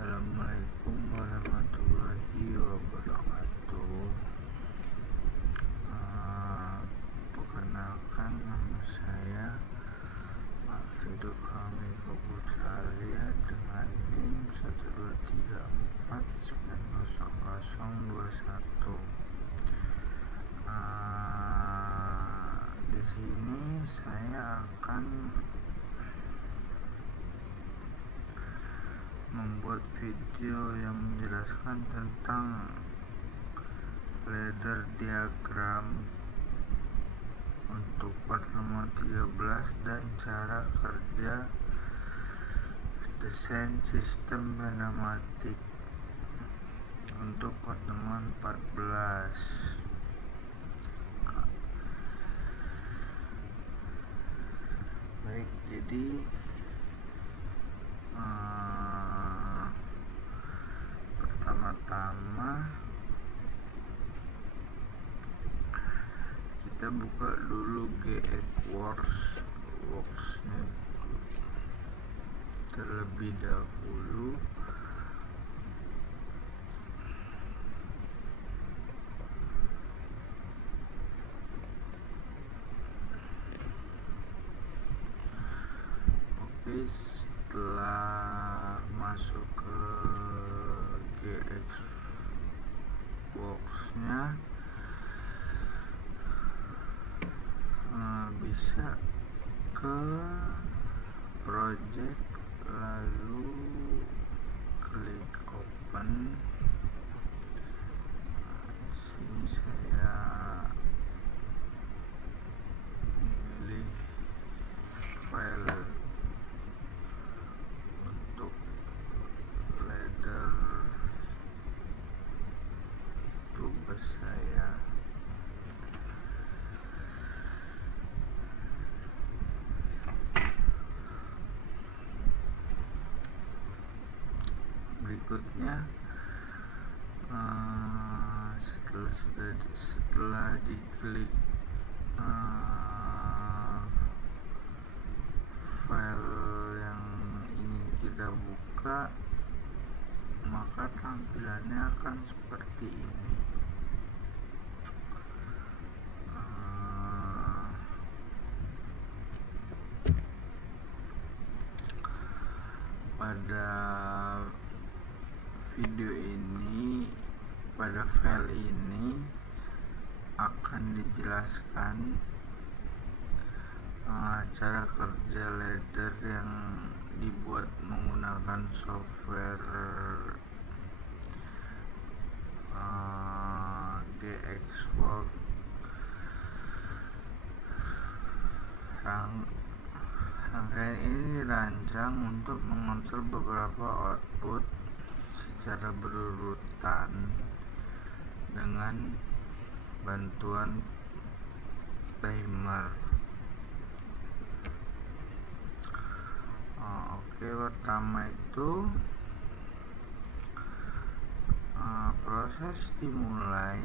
Assalamualaikum warahmatullahi wabarakatuh. Perkenalkan, nama saya Alfredo Kami Putra Arya dengan NIM 123490021. Di sini saya akan membuat video yang menjelaskan tentang ladder diagram untuk pertemuan 13 dan cara kerja desain sistem kinematik untuk pertemuan 14. Baik, jadi pertama-tama kita buka dulu GXWorks-nya terlebih dahulu. Oke, setelah masuk ke GXWorks-nya, bisa ke project lalu klik open. Di sini saya pilih file untuk ladder tugas saya. Berikutnya, setelah diklik file yang ingin kita buka, maka tampilannya akan seperti ini. Pada video ini, pada file ini akan dijelaskan cara kerja ladder yang dibuat menggunakan software GXWorks. Rangkaian ini dirancang untuk mengontrol beberapa output secara berurutan dengan bantuan timer. Pertama itu proses dimulai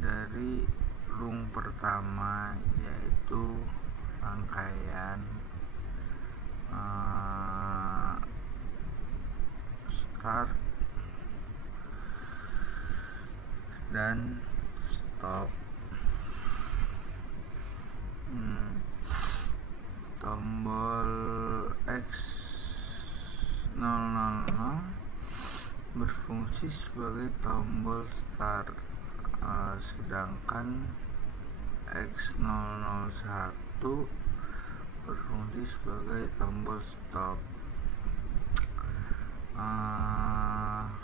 dari rung pertama, yaitu rangkaian start dan stop. Tombol X000 berfungsi sebagai tombol start, sedangkan X001 berfungsi sebagai tombol stop.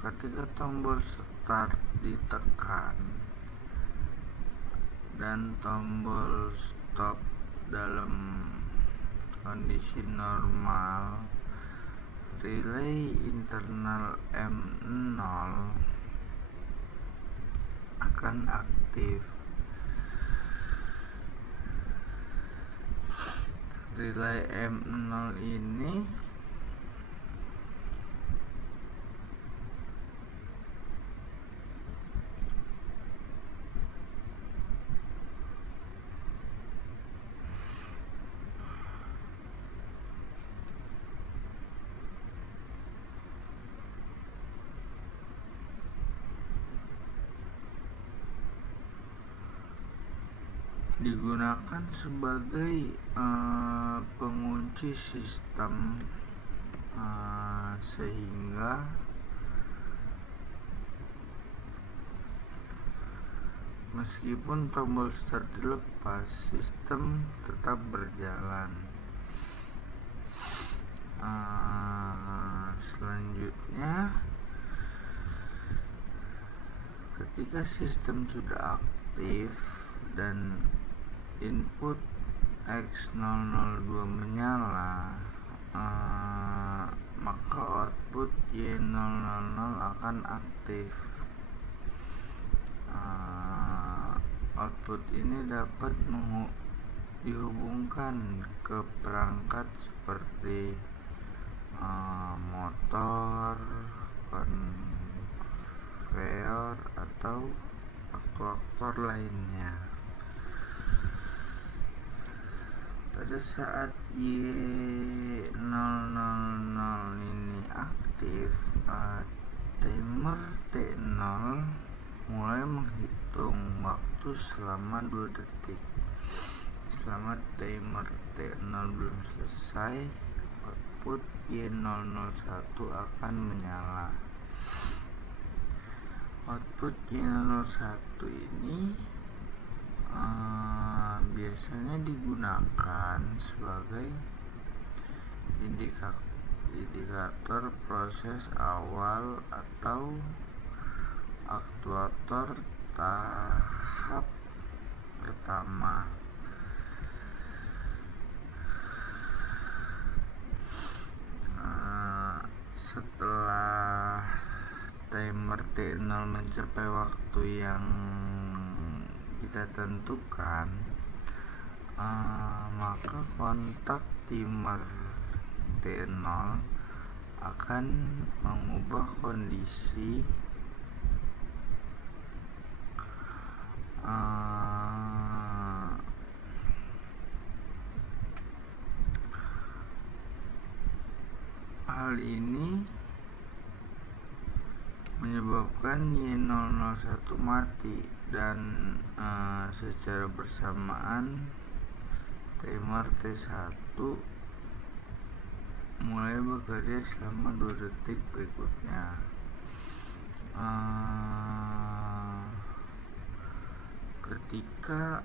Ketika tombol start ditekan dan tombol stop dalam kondisi normal, relay internal M0 akan aktif. Relay M0 ini digunakan sebagai pengunci sistem, sehingga meskipun tombol start dilepas, sistem tetap berjalan. Selanjutnya, ketika sistem sudah aktif dan input X002 menyala, maka output Y000 akan aktif. Output ini dapat dihubungkan ke perangkat seperti motor, konveyor, atau aktuator lainnya. Pada saat Y000 ini aktif, timer T0 mulai menghitung waktu selama 2 detik. Selama timer T0 belum selesai, output Y001 akan menyala. Output Y001 ini biasanya digunakan sebagai indikator proses awal atau aktuator tahap pertama. Setelah timer T0 mencapai waktu yang kita tentukan, maka kontak timer T0 akan mengubah kondisi hal ini menyebabkan Y001 mati, dan secara bersamaan timer T1 mulai bekerja selama 2 detik berikutnya. Ketika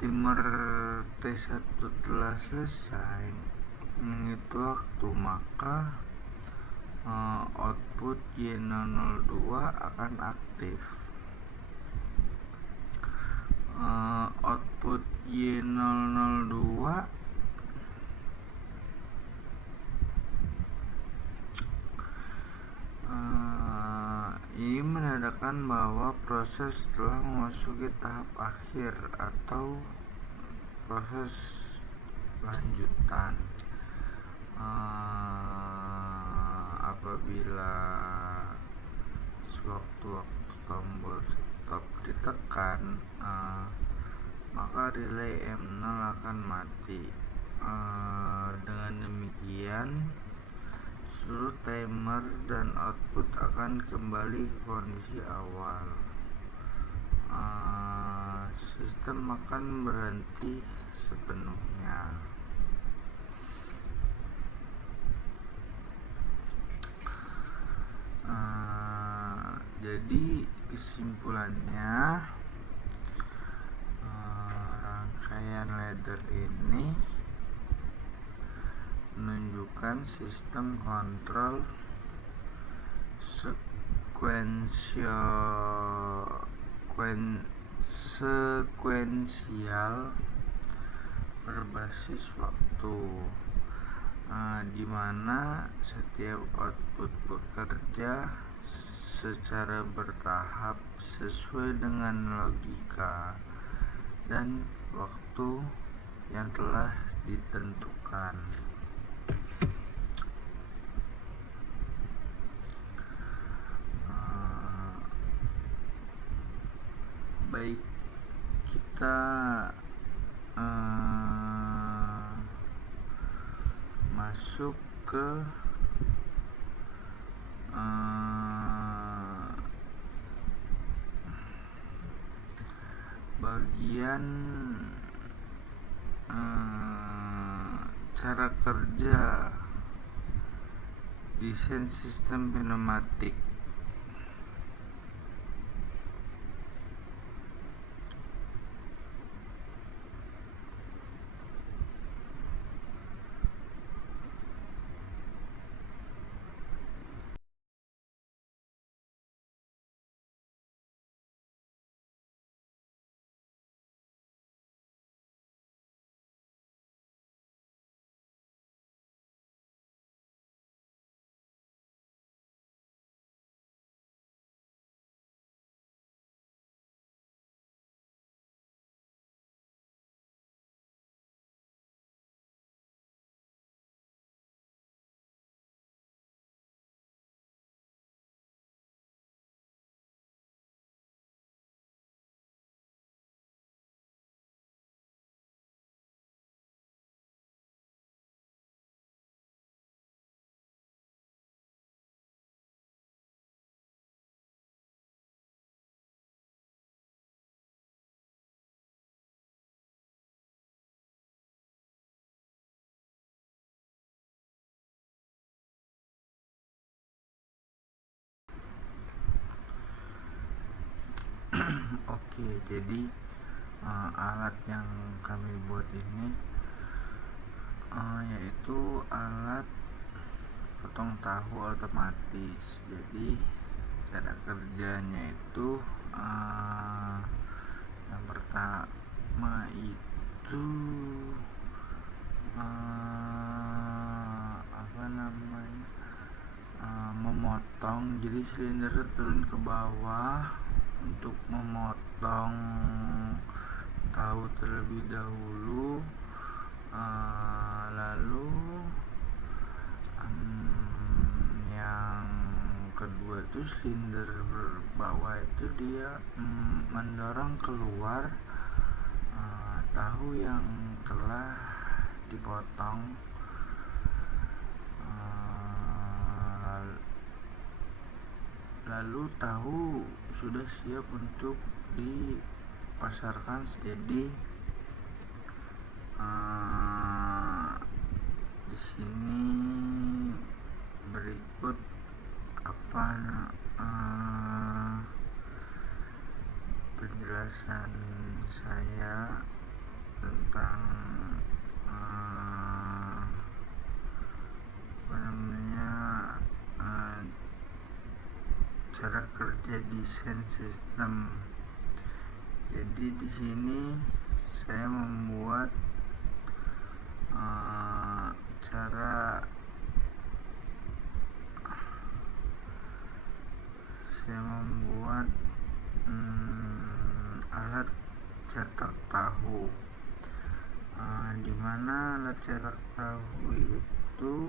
timer T1 telah selesai menghitung waktu, maka output Y002 akan aktif. Output Y002 ini menandakan bahwa proses telah memasuki tahap akhir atau proses lanjutan. Apabila sewaktu-waktu tombol stop ditekan, maka relay M0 akan mati. Dengan demikian, seluruh timer dan output akan kembali ke kondisi awal. Sistem akan berhenti sepenuhnya. Jadi kesimpulannya, rangkaian ladder ini menunjukkan sistem kontrol sekuensial berbasis waktu, di mana setiap output bekerja secara bertahap sesuai dengan logika dan waktu yang telah ditentukan. Baik, kita masuk ke bagian cara kerja desain sistem pneumatik. Oke, jadi alat yang kami buat ini yaitu alat potong tahu otomatis. Jadi cara kerjanya itu yang pertama itu memotong. Jadi silinder turun ke bawah untuk memotong tahu terlebih dahulu, lalu yang kedua itu silinder bawah itu dia mendorong keluar tahu yang telah dipotong. Lalu tahu sudah siap untuk dipasarkan. Jadi di sini berikut penjelasan saya tentang cara kerja desain sistem. Jadi di sini saya membuat alat cetak tahu, dimana alat cetak tahu itu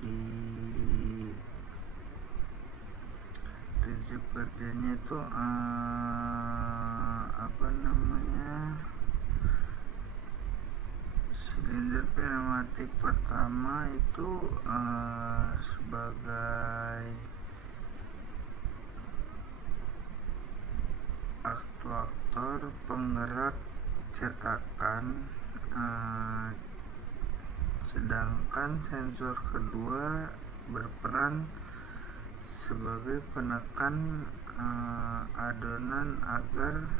di prinsip kerjanya itu silinder pneumatik pertama itu sebagai aktuator penggerak cetakan, sedangkan sensor kedua berperan sebagai penekan adonan agar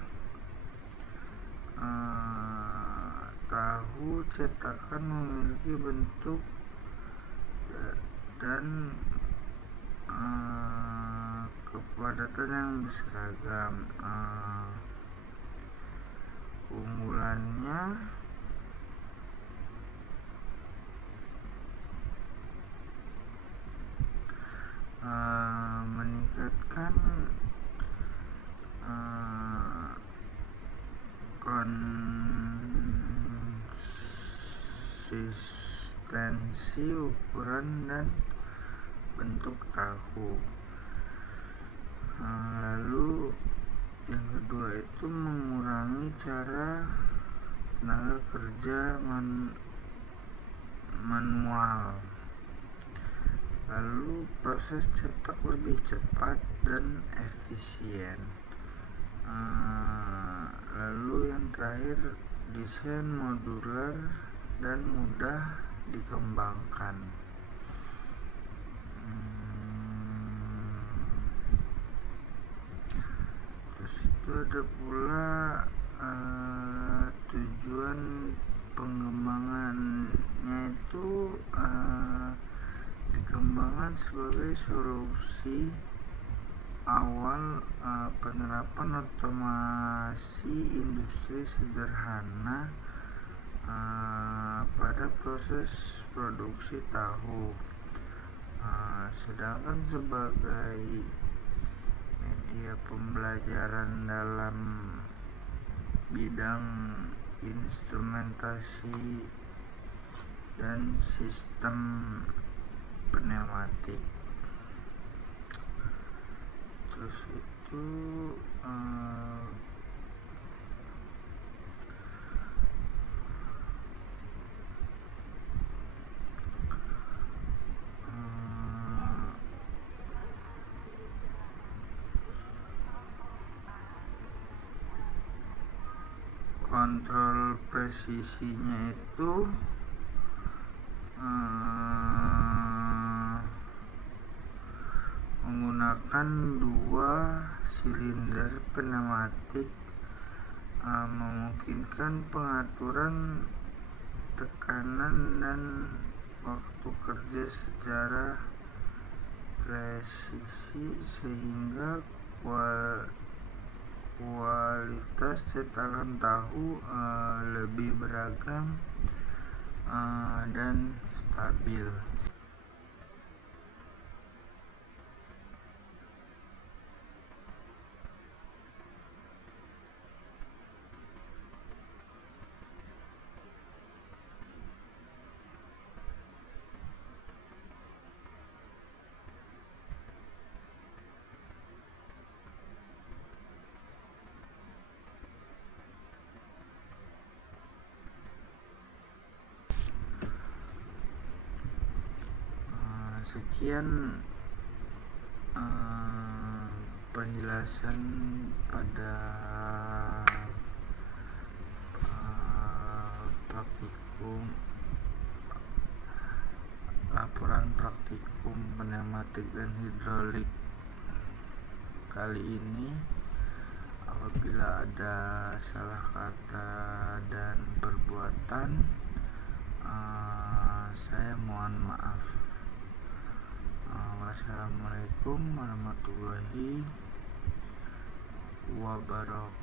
tahu cetakan memiliki bentuk dan kepadatan yang berseragam. Keunggulannya meningkatkan konsistensi ukuran dan bentuk tahu. Lalu yang kedua itu mengurangi cara tenaga kerja manual. Lalu proses cetak lebih cepat dan efisien. Lalu yang terakhir, desain modular dan mudah dikembangkan. Terus itu ada pula tujuan pengembangannya itu dikembangkan sebagai solusi awal penerapan otomasi industri sederhana pada proses produksi tahu, sedangkan sebagai media pembelajaran dalam bidang instrumentasi dan sistem pneumatik. Terus itu kontrol presisinya itu menggunakan 2 silinder pneumatik, memungkinkan pengaturan tekanan dan waktu kerja secara presisi sehingga kualitas cetakan tahu lebih beragam dan stabil. Sekian penjelasan pada laporan praktikum pneumatik dan hidrolik kali ini. Apabila ada salah kata dan perbuatan, saya mohon maaf. Wassalamualaikum warahmatullahi wabarakatuh.